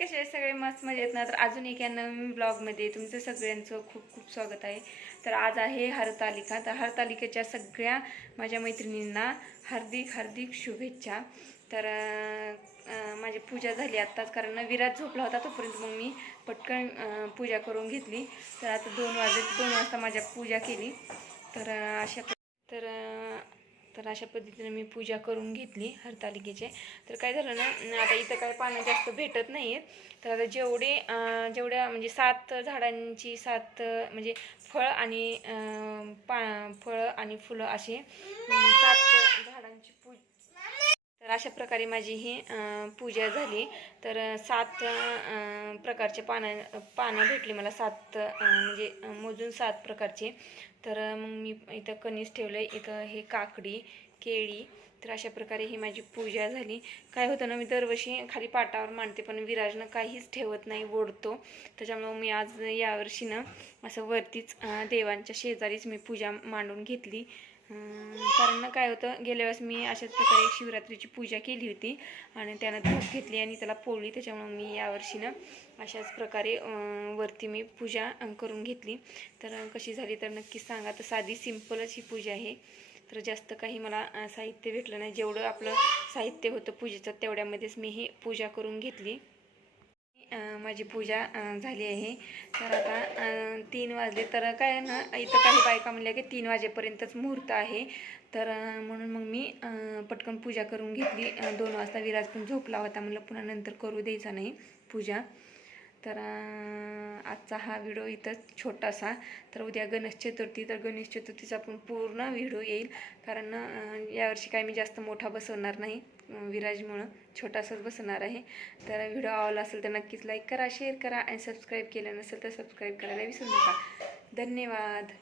कसे आहे सगळे मस्त मजेत ना. तर अजून एक या नवीन ब्लॉगमध्ये तुमचं सगळ्यांचं खूप खूप स्वागत आहे. तर आज आहे हरतालिका. तर हरतालिकेच्या सगळ्या माझ्या मैत्रिणींना हार्दिक हार्दिक शुभेच्छा. तर माझी पूजा झाली आत्ताच, कारण विराज झोपला होता तोपर्यंत मग मी पटकन पूजा करून घेतली. तर आता 2 वाजता माझ्या पूजा केली. तर अशा पद्धतीने मी पूजा करून घेतली हरतालिकेचे. तर काय झालं ना, आता इथं काय पानं जास्त भेटत नाही आहेत. तर आता जेवढ्या म्हणजे 7 झाडांची 7 म्हणजे फळ आणि फळं आणि फुलं असे 7 झाडांची तर अशा प्रकारे माझी ही पूजा झाली. तर 7 प्रकारचे पानं भेटली मला, 7 म्हणजे मोजून 7 प्रकारचे. तर मग मी इथं कणीस ठेवलं, इथं हे काकडी, केळी. तर अशा प्रकारे ही माझी पूजा झाली. काय होतं ना, मी दरवर्षी खाली पाटावर मांडते, पण विराजनं काहीच ठेवत नाही, ओढतो. त्याच्यामुळं मी आज यावर्षी ना असं वरतीच देवांच्या शेजारीच मी पूजा मांडून घेतली. कारण काय होतं, गेल्या वेळेस मी अशाच प्रकारे शिवरात्रीची पूजा केली होती आणि त्यानं धूप घेतली आणि त्याला पोळली. त्याच्यामुळं मी यावर्षी ना अशाच प्रकारे वरती मी पूजा करून घेतली. तर कशी झाली तर नक्कीच सांगा. तर साधी सिंपलच ही पूजा आहे. तर जास्त काही मला साहित्य भेटलं नाही. जेवढं आपलं साहित्य होतं पूजेचं तेवढ्यामध्येच मी ही पूजा करून घेतली. माझी पूजा झाली आहे. तर आता 3 वाजले. तर काय ना, इथं काही बायका म्हणल्या की 3 वाजेपर्यंतच मुहूर्त आहे. तर म्हणून मग मी पटकन पूजा करून घेतली. 2 वाजता विराज पण झोपला होता, म्हणलं पुन्हा नंतर करू द्यायचा नाही पूजा. तर आजचा हा व्हिडिओ इथं छोटासा. तर उद्या गणेश चतुर्थी. तर गणेश चतुर्थीचा पण पूर्ण व्हिडिओ येईल, कारण यावर्षी काय मी जास्त मोठा बसवणार नाही, विराजमुळं छोटासाच बसवणार आहे. तर व्हिडिओ आवडला असेल तर नक्कीच लाईक करा, शेअर करा आणि सबस्क्राईब केलं नसेल तर सबस्क्राईब करायला विसरू नका. धन्यवाद.